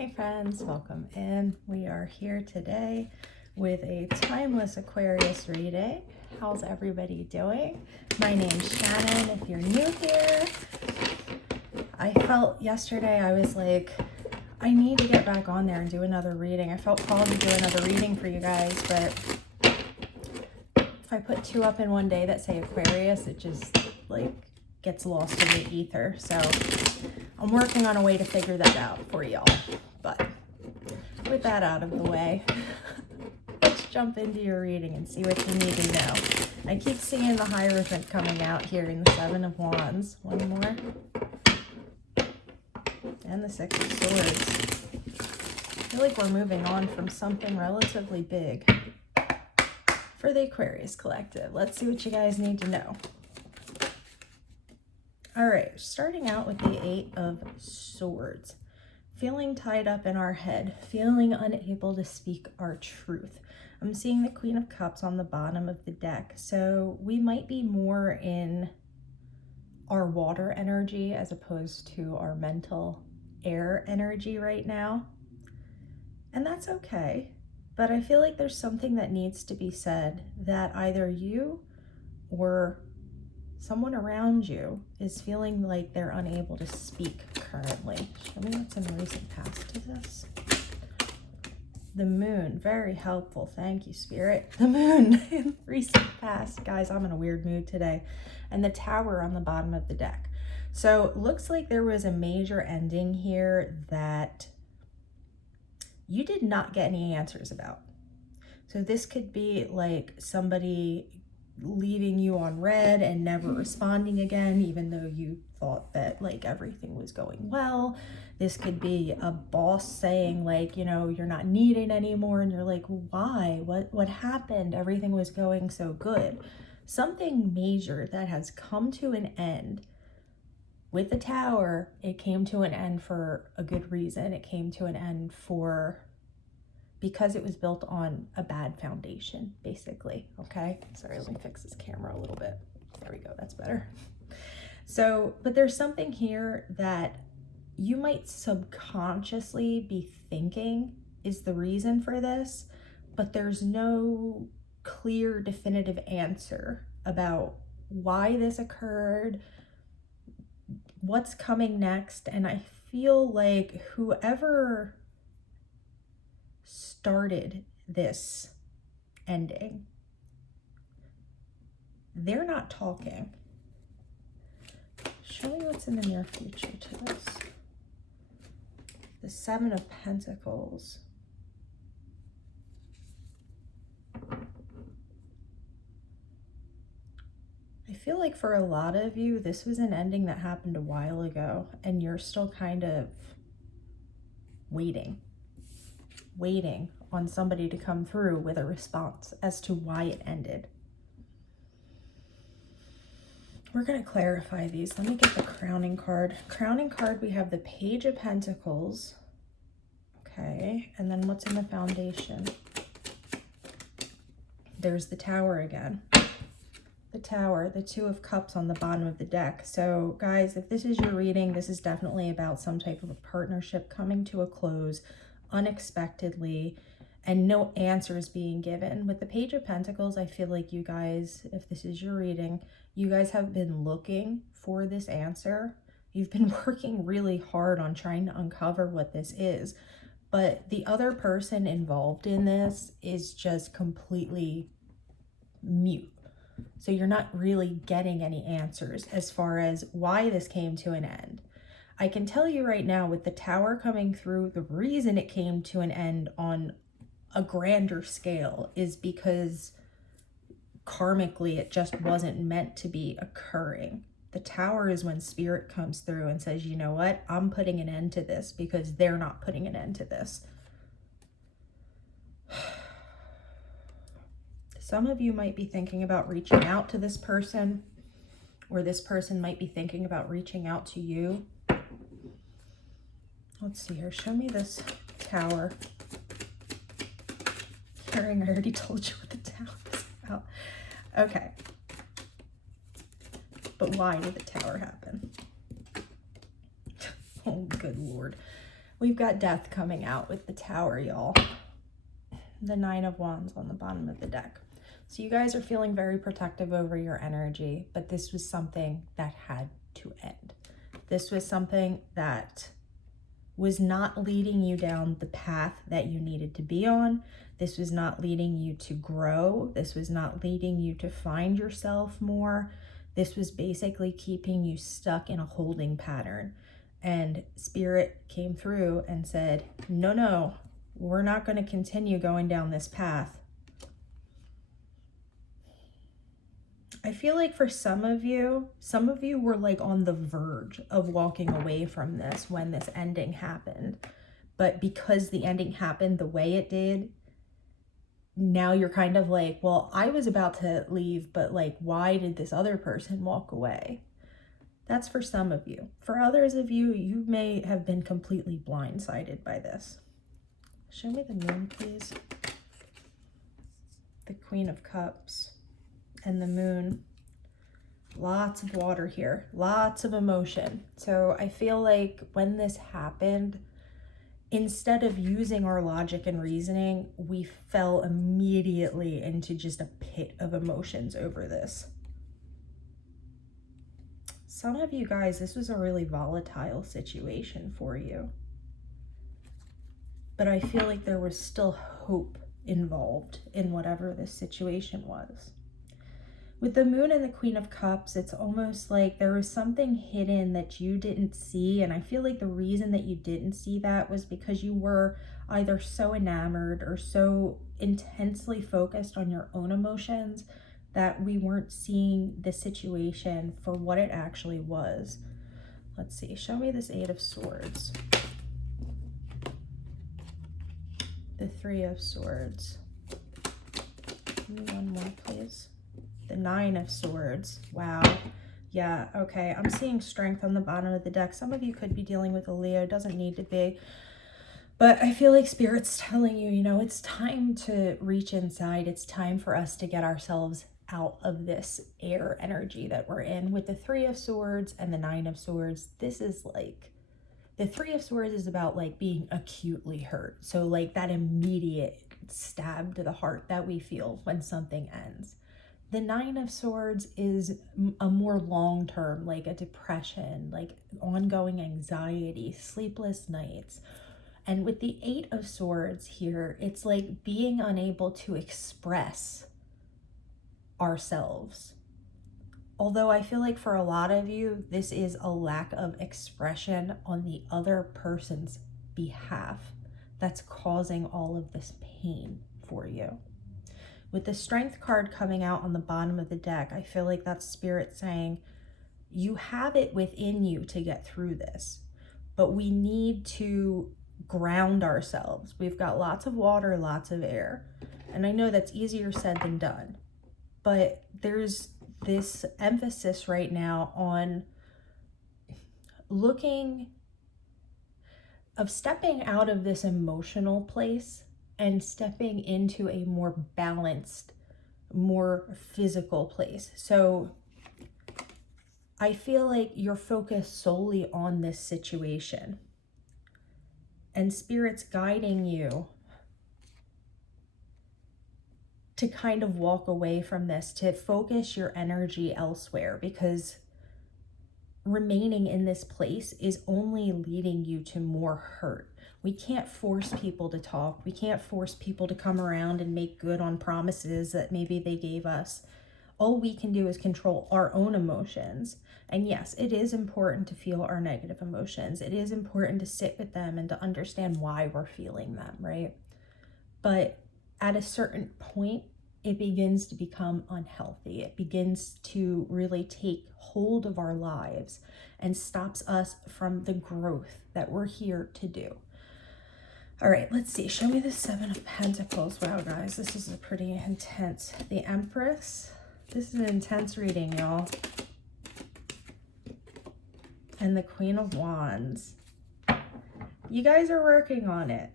Hey friends, welcome in. We are here today with a timeless Aquarius reading. How's everybody doing? My name's Shannon. If you're new here, I felt yesterday I was like, I need to get back on there and do another reading. I felt called to do another reading for you guys, but if I put two up in one day that say Aquarius, it just like gets lost in the ether. So I'm working on a way to figure that out for y'all. But with that out of the way, let's jump into your reading and see what you need to know. I keep seeing the Hierophant coming out here in the Seven of Wands. One more. And the Six of Swords. I feel like we're moving on from something relatively big for the Aquarius collective. Let's see what you guys need to know. All right, starting out with the Eight of Swords. Feeling tied up in our head, feeling unable to speak our truth. I'm seeing the Queen of Cups on the bottom of the deck. So we might be more in our water energy as opposed to our mental air energy right now. And that's okay. But I feel like there's something that needs to be said that either you or someone around you is feeling like they're unable to speak currently. Show me what's in the recent past to this. The Moon, very helpful. Thank you, Spirit. The Moon in recent past. Guys, I'm in a weird mood today. And the Tower on the bottom of the deck. So looks like there was a major ending here that you did not get any answers about. So this could be like somebody leaving you on red and never responding again, even though you thought that like everything was going well. This could be a boss saying like, you know, you're not needed anymore, and you're like, why? What happened? Everything was going so good. Something major that has come to an end. With the Tower, it came to an end for a good reason. It came to an end because it was built on a bad foundation, basically, okay? Sorry, let me fix this camera a little bit. There we go, that's better. So, but there's something here that you might subconsciously be thinking is the reason for this, but there's no clear, definitive answer about why this occurred, what's coming next, and I feel like whoever started this ending, they're not talking. Show me what's in the near future to this. The Seven of Pentacles. I feel like for a lot of you, this was an ending that happened a while ago, and you're still kind of waiting on somebody to come through with a response as to why it ended. We're going to clarify these. Let me get the crowning card. Crowning card, we have the Page of Pentacles. Okay, and then what's in the foundation? There's the Tower again. The Tower, the Two of Cups on the bottom of the deck. So guys, if this is your reading, this is definitely about some type of a partnership coming to a close unexpectedly and no answers being given. With the Page of Pentacles, I feel like you guys, if this is your reading, you guys have been looking for this answer. You've been working really hard on trying to uncover what this is, but the other person involved in this is just completely mute. So you're not really getting any answers as far as why this came to an end. I can tell you right now, with the Tower coming through, the reason it came to an end on a grander scale is because karmically it just wasn't meant to be occurring. The Tower is when Spirit comes through and says, you know what, I'm putting an end to this because they're not putting an end to this. Some of you might be thinking about reaching out to this person, or this person might be thinking about reaching out to you. Let's see here. Show me this Tower. Hearing, I already told you what the Tower is about. Okay. But why did the Tower happen? Oh, good Lord. We've got death coming out with the Tower, y'all. The Nine of Wands on the bottom of the deck. So you guys are feeling very protective over your energy, but this was something that had to end. This was something that was not leading you down the path that you needed to be on. This was not leading you to grow. This was not leading you to find yourself more. This was basically keeping you stuck in a holding pattern. And Spirit came through and said, no, we're not going to continue going down this path. I feel like for some of you were like on the verge of walking away from this when this ending happened. But because the ending happened the way it did, now you're kind of like, well, I was about to leave, but like, why did this other person walk away? That's for some of you. For others of you, you may have been completely blindsided by this. Show me the moon, please. The Queen of Cups and the moon. Lots of water here, lots of emotion. So I feel like when this happened, instead of using our logic and reasoning, we fell immediately into just a pit of emotions over this. Some of you guys, this was a really volatile situation for you. But I feel like there was still hope involved in whatever this situation was. With the moon and the Queen of Cups, it's almost like there was something hidden that you didn't see. And I feel like the reason that you didn't see that was because you were either so enamored or so intensely focused on your own emotions that we weren't seeing the situation for what it actually was. Let's see, show me this Eight of Swords. The Three of Swords. Give me one more, please. The Nine of Swords. Wow. Yeah, okay. I'm seeing strength on the bottom of the deck. Some of you could be dealing with a Leo. Doesn't need to be. But I feel like Spirit's telling you, you know, it's time to reach inside. It's time for us to get ourselves out of this air energy that we're in. With the Three of Swords and the Nine of Swords, this is like, the Three of Swords is about like being acutely hurt. So like that immediate stab to the heart that we feel when something ends. The Nine of Swords is a more long-term, like a depression, like ongoing anxiety, sleepless nights. And with the Eight of Swords here, it's like being unable to express ourselves. Although I feel like for a lot of you, this is a lack of expression on the other person's behalf that's causing all of this pain for you. With the Strength card coming out on the bottom of the deck, I feel like that's Spirit saying, you have it within you to get through this, but we need to ground ourselves. We've got lots of water, lots of air. And I know that's easier said than done, but there's this emphasis right now on stepping out of this emotional place and stepping into a more balanced, more physical place. So I feel like you're focused solely on this situation, and Spirit's guiding you to kind of walk away from this, to focus your energy elsewhere, because remaining in this place is only leading you to more hurt. We can't force people to talk. We can't force people to come around and make good on promises that maybe they gave us. All we can do is control our own emotions. And yes, it is important to feel our negative emotions. It is important to sit with them and to understand why we're feeling them, right? But at a certain point, it begins to become unhealthy. It begins to really take hold of our lives and stops us from the growth that we're here to do. All right, let's see. Show me the Seven of Pentacles. Wow, guys, this is a pretty intense. The Empress. This is an intense reading, y'all. And the Queen of Wands. You guys are working on it.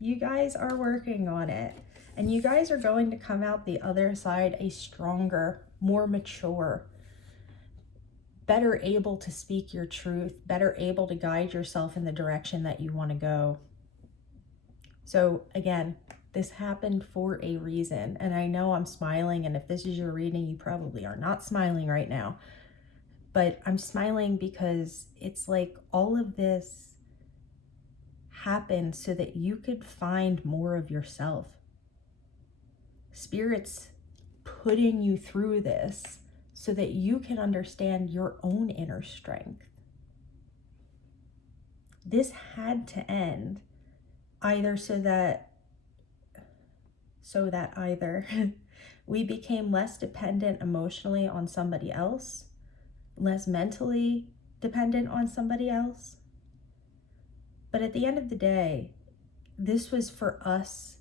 You guys are working on it. And you guys are going to come out the other side a stronger, more mature, better able to speak your truth, better able to guide yourself in the direction that you want to go. So again, this happened for a reason. And I know I'm smiling, and if this is your reading, you probably are not smiling right now. But I'm smiling because it's like all of this happened so that you could find more of yourself. Spirit's putting you through this so that you can understand your own inner strength. This had to end either so that either we became less dependent emotionally on somebody else, less mentally dependent on somebody else. But at the end of the day, this was for us.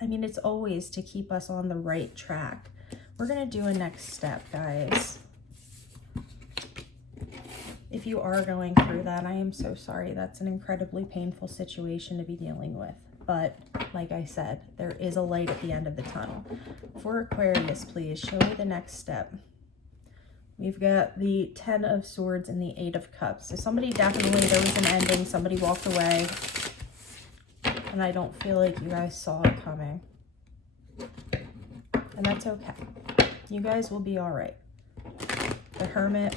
I mean, it's always to keep us on the right track. We're going to do a next step, guys. If you are going through that, I am so sorry. That's an incredibly painful situation to be dealing with. But like I said, there is a light at the end of the tunnel. For Aquarius, please show me the next step. We've got the 10 of Swords and the 8 of Cups. So somebody definitely, there was an ending. Somebody walked away. And I don't feel like you guys saw it coming. And that's okay. You guys will be all right. The Hermit.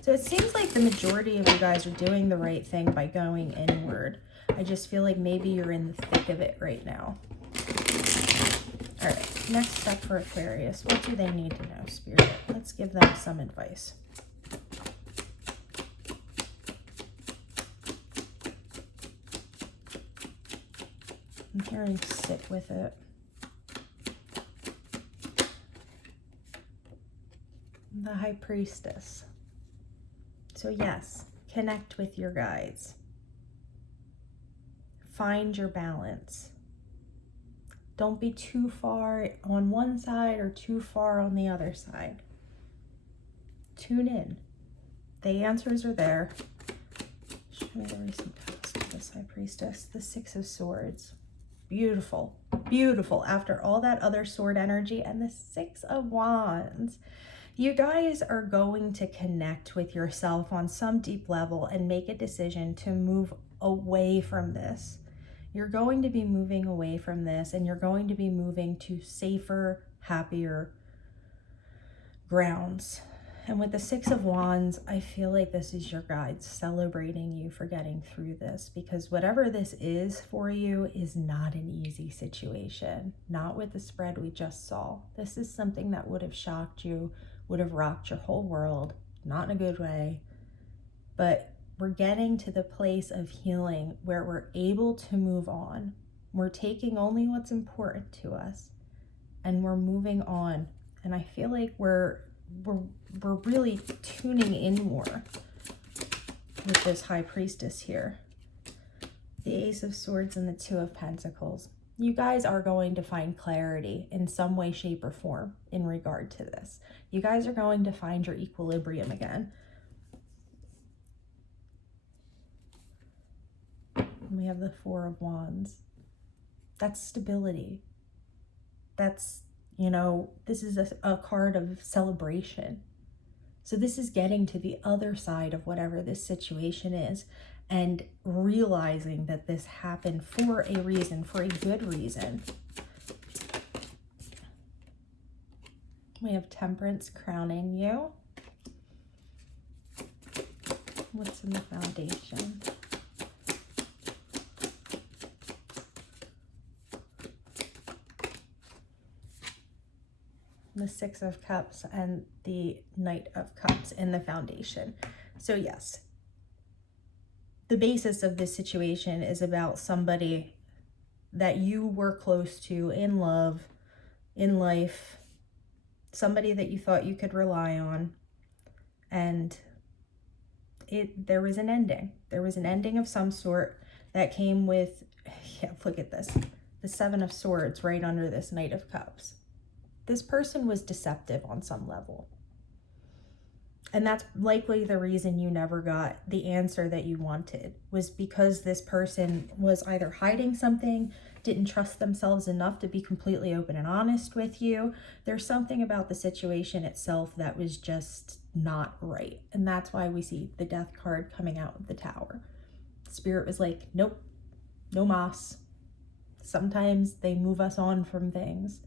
So it seems like the majority of you guys are doing the right thing by going inward. I just feel like maybe you're in the thick of it right now. All right, next step for Aquarius. What do they need to know, Spirit? Let's give them some advice. I'm hearing sit with it. The High Priestess. So yes, connect with your guides. Find your balance. Don't be too far on one side or too far on the other side. Tune in. The answers are there. Show me the recent past of this High Priestess. The 6 of Swords. Beautiful. Beautiful. After all that other sword energy and the 6 of Wands. You guys are going to connect with yourself on some deep level and make a decision to move away from this. You're going to be moving away from this, and you're going to be moving to safer, happier grounds. And with the 6 of Wands, I feel like this is your guides celebrating you for getting through this, because whatever this is for you is not an easy situation. Not with the spread we just saw. This is something that would have shocked you, would have rocked your whole world, not in a good way. But we're getting to the place of healing where we're able to move on. We're taking only what's important to us, and we're moving on. And I feel like we're really tuning in more with this High Priestess here. The Ace of Swords and the 2 of Pentacles. You guys are going to find clarity in some way, shape, or form in regard to this. You guys are going to find your equilibrium again. And we have the 4 of Wands. That's stability. That's, you know, this is a card of celebration. So this is getting to the other side of whatever this situation is and realizing that this happened for a reason, for a good reason. We have Temperance crowning you. What's in the foundation? The 6 of Cups and the Knight of Cups in the foundation. So yes, the basis of this situation is about somebody that you were close to in love, in life, somebody that you thought you could rely on, and there was an ending. There was an ending of some sort that came with, yeah, look at this, the 7 of Swords right under this Knight of Cups. This person was deceptive on some level. And that's likely the reason you never got the answer that you wanted, was because this person was either hiding something, didn't trust themselves enough to be completely open and honest with you. There's something about the situation itself that was just not right. And that's why we see the Death card coming out of the Tower. Spirit was like, nope, no mas. Sometimes they move us on from things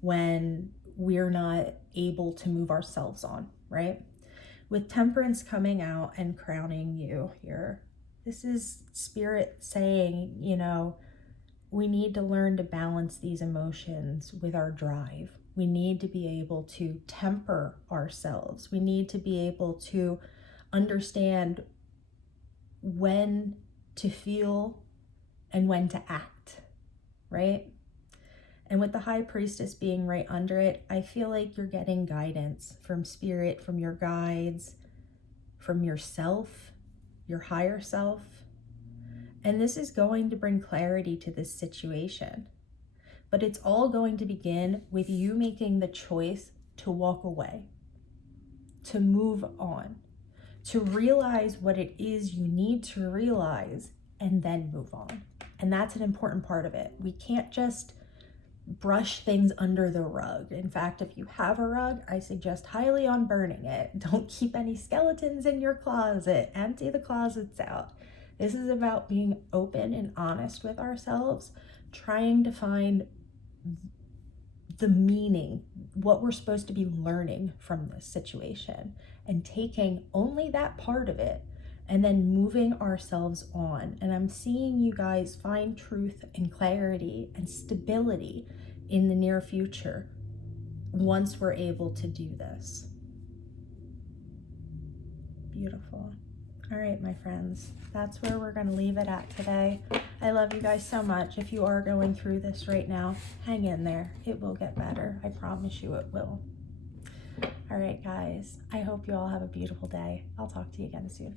when we're not able to move ourselves on, right? With Temperance coming out and crowning you here, this is Spirit saying, you know, we need to learn to balance these emotions with our drive. We need to be able to temper ourselves. We need to be able to understand when to feel and when to act, right? And with the High Priestess being right under it, I feel like you're getting guidance from Spirit, from your guides, from yourself, your higher self. And this is going to bring clarity to this situation. But it's all going to begin with you making the choice to walk away, to move on, to realize what it is you need to realize, and then move on. And that's an important part of it. We can't just brush things under the rug. In fact, if you have a rug, I suggest highly on burning it. Don't keep any skeletons in your closet. Empty the closets out. This is about being open and honest with ourselves, trying to find the meaning, what we're supposed to be learning from this situation, and taking only that part of it and then moving ourselves on. And I'm seeing you guys find truth and clarity and stability in the near future once we're able to do this. Beautiful. All right, my friends, that's where we're going to leave it at today. I love you guys so much. If you are going through this right now, hang in there. It will get better. I promise you it will. All right, guys, I hope you all have a beautiful day. I'll talk to you again soon.